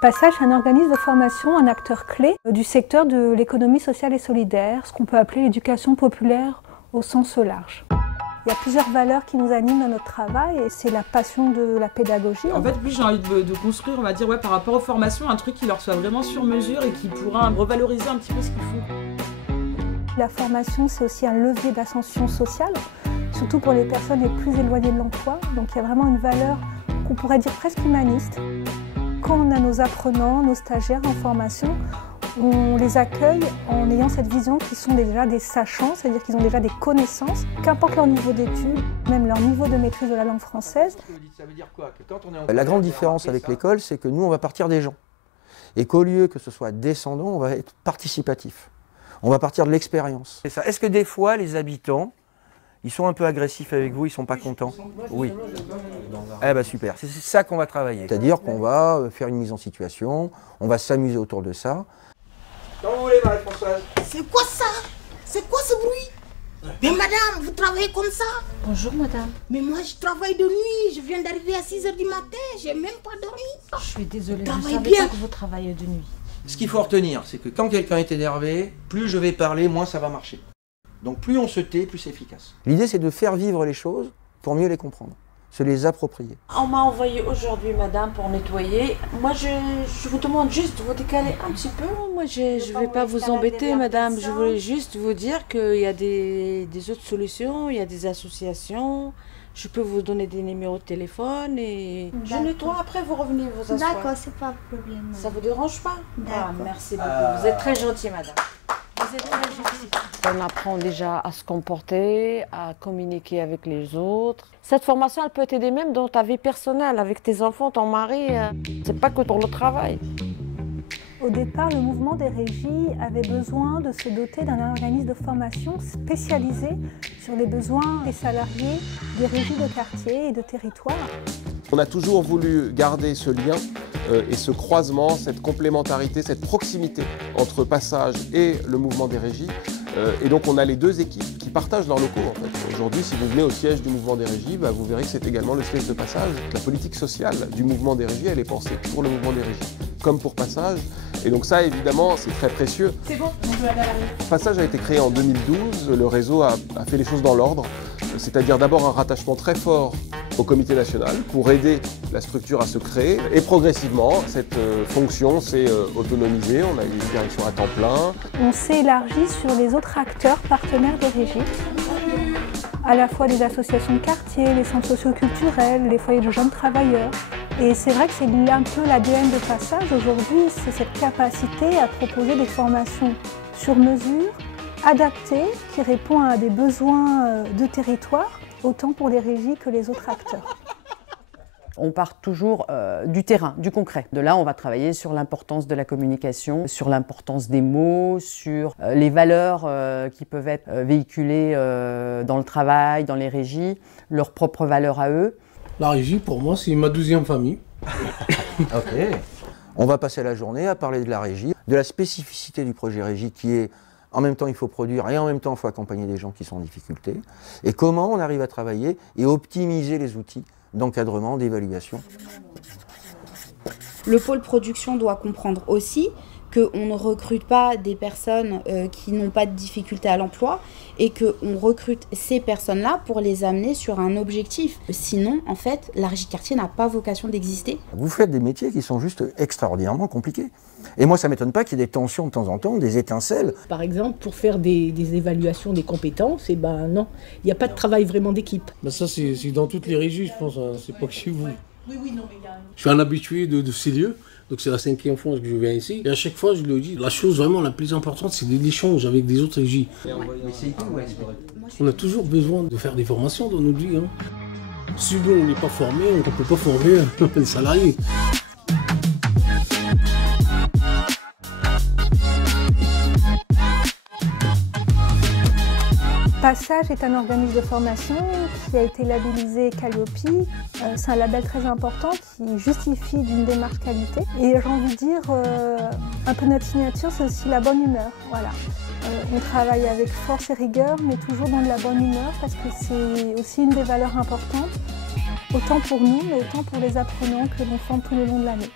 Passage est un organisme de formation, un acteur clé du secteur de l'économie sociale et solidaire, ce qu'on peut appeler l'éducation populaire au sens large. Il y a plusieurs valeurs qui nous animent dans notre travail et c'est la passion de la pédagogie. En fait, oui, j'ai envie de construire, on va dire, par rapport aux formations, un truc qui leur soit vraiment sur mesure et qui pourra revaloriser un petit peu ce qu'ils font. La formation, c'est aussi un levier d'ascension sociale, surtout pour les personnes les plus éloignées de l'emploi. Donc il y a vraiment une valeur qu'on pourrait dire presque humaniste. Quand on a nos apprenants, nos stagiaires en formation, on les accueille en ayant cette vision qu'ils sont déjà des sachants, c'est-à-dire qu'ils ont déjà des connaissances, qu'importe leur niveau d'études, même leur niveau de maîtrise de la langue française. La grande différence avec l'école, c'est que nous, on va partir des gens. Et qu'au lieu que ce soit descendant, on va être participatif. On va partir de l'expérience. Est-ce que des fois, les habitants, ils sont un peu agressifs avec vous, ils ne sont pas contents? Oui. Eh bien super, c'est ça qu'on va travailler. C'est-à-dire qu'on va faire une mise en situation, on va s'amuser autour de ça. Quand vous voulez, Marie-Françoise. C'est quoi ça? C'est quoi ce bruit? Mais madame, vous travaillez comme ça? Bonjour madame. Mais moi je travaille de nuit, je viens d'arriver à 6 h du matin, j'ai même pas dormi. Je suis désolée, je Travaille ne savais bien. pas que vous travaillez de nuit. Ce qu'il faut retenir, c'est que quand quelqu'un est énervé, plus je vais parler, moins ça va marcher. Donc plus on se tait, plus c'est efficace. L'idée, c'est de faire vivre les choses pour mieux les comprendre, se les approprier. On m'a envoyé aujourd'hui madame pour nettoyer. Moi je vous demande juste de vous décaler un petit peu. Moi je ne vais pas vous embêter madame, je voulais juste vous dire qu'il y a des autres solutions, il y a des associations. Je peux vous donner des numéros de téléphone et je nettoie, après vous revenez vous asseoir. D'accord, c'est pas un problème. Ça vous dérange pas? D'accord. Merci beaucoup, vous êtes très gentille madame. Vous êtes très gentille. On apprend déjà à se comporter, à communiquer avec les autres. Cette formation, elle peut t'aider même dans ta vie personnelle, avec tes enfants, ton mari. C'est pas que pour le travail. Au départ, le mouvement des régies avait besoin de se doter d'un organisme de formation spécialisé sur les besoins des salariés des régies de quartier et de territoire. On a toujours voulu garder ce lien et ce croisement, cette complémentarité, cette proximité entre Passage et le mouvement des régies. Et donc on a les deux équipes qui partagent leurs locaux en fait. Aujourd'hui, si vous venez au siège du mouvement des régies, vous verrez que c'est également le siège de Passage. La politique sociale du mouvement des régies, elle est pensée pour le mouvement des régies, comme pour Passage. Et donc ça, évidemment, c'est très précieux. C'est bon, on peut aller à la rue. Passage a été créé en 2012, le réseau a fait les choses dans l'ordre, c'est-à-dire d'abord un rattachement très fort au comité national pour aider la structure à se créer. Et progressivement, cette fonction s'est autonomisée, on a une direction à temps plein. On s'est élargi sur les autres acteurs partenaires des régies, à la fois des associations de quartier, les centres socioculturels, les foyers de jeunes travailleurs. Et c'est vrai que c'est un peu l'ADN de Passage aujourd'hui, c'est cette capacité à proposer des formations sur mesure, adaptées, qui répondent à des besoins de territoire, autant pour les régies que les autres acteurs. On part toujours du terrain, du concret. De là, on va travailler sur l'importance de la communication, sur l'importance des mots, sur les valeurs qui peuvent être véhiculées dans le travail, dans les régies, leurs propres valeurs à eux. La régie, pour moi, c'est ma 12e famille. Ok. On va passer la journée à parler de la régie, de la spécificité du projet régie qui est en même temps il faut produire et en même temps il faut accompagner des gens qui sont en difficulté. Et comment on arrive à travailler et optimiser les outils d'encadrement, d'évaluation. Le pôle production doit comprendre aussi qu'on ne recrute pas des personnes qui n'ont pas de difficulté à l'emploi et qu'on recrute ces personnes-là pour les amener sur un objectif. Sinon, en fait, la régie de quartier n'a pas vocation d'exister. Vous faites des métiers qui sont juste extraordinairement compliqués. Et moi, ça ne m'étonne pas qu'il y ait des tensions de temps en temps, des étincelles. Par exemple, pour faire des évaluations des compétences, non, il n'y a pas de travail vraiment d'équipe. Ça, c'est dans toutes les régies, je pense, hein. C'est pas que chez vous. Je suis un habitué de ces lieux. Donc c'est la 5e fois que je viens ici. Et à chaque fois, je le dis, la chose vraiment la plus importante, c'est l'échange avec des autres régies. On a toujours besoin de faire des formations dans notre vie. Si nous, on n'est pas formés, on ne peut pas former les salariés. Passage est un organisme de formation qui a été labellisé Calliope. C'est un label très important qui justifie d'une démarche qualité. Et j'ai envie de dire, un peu notre signature, c'est aussi la bonne humeur. Voilà. On travaille avec force et rigueur, mais toujours dans de la bonne humeur, parce que c'est aussi une des valeurs importantes, autant pour nous, mais autant pour les apprenants que l'on forme tout le long de l'année.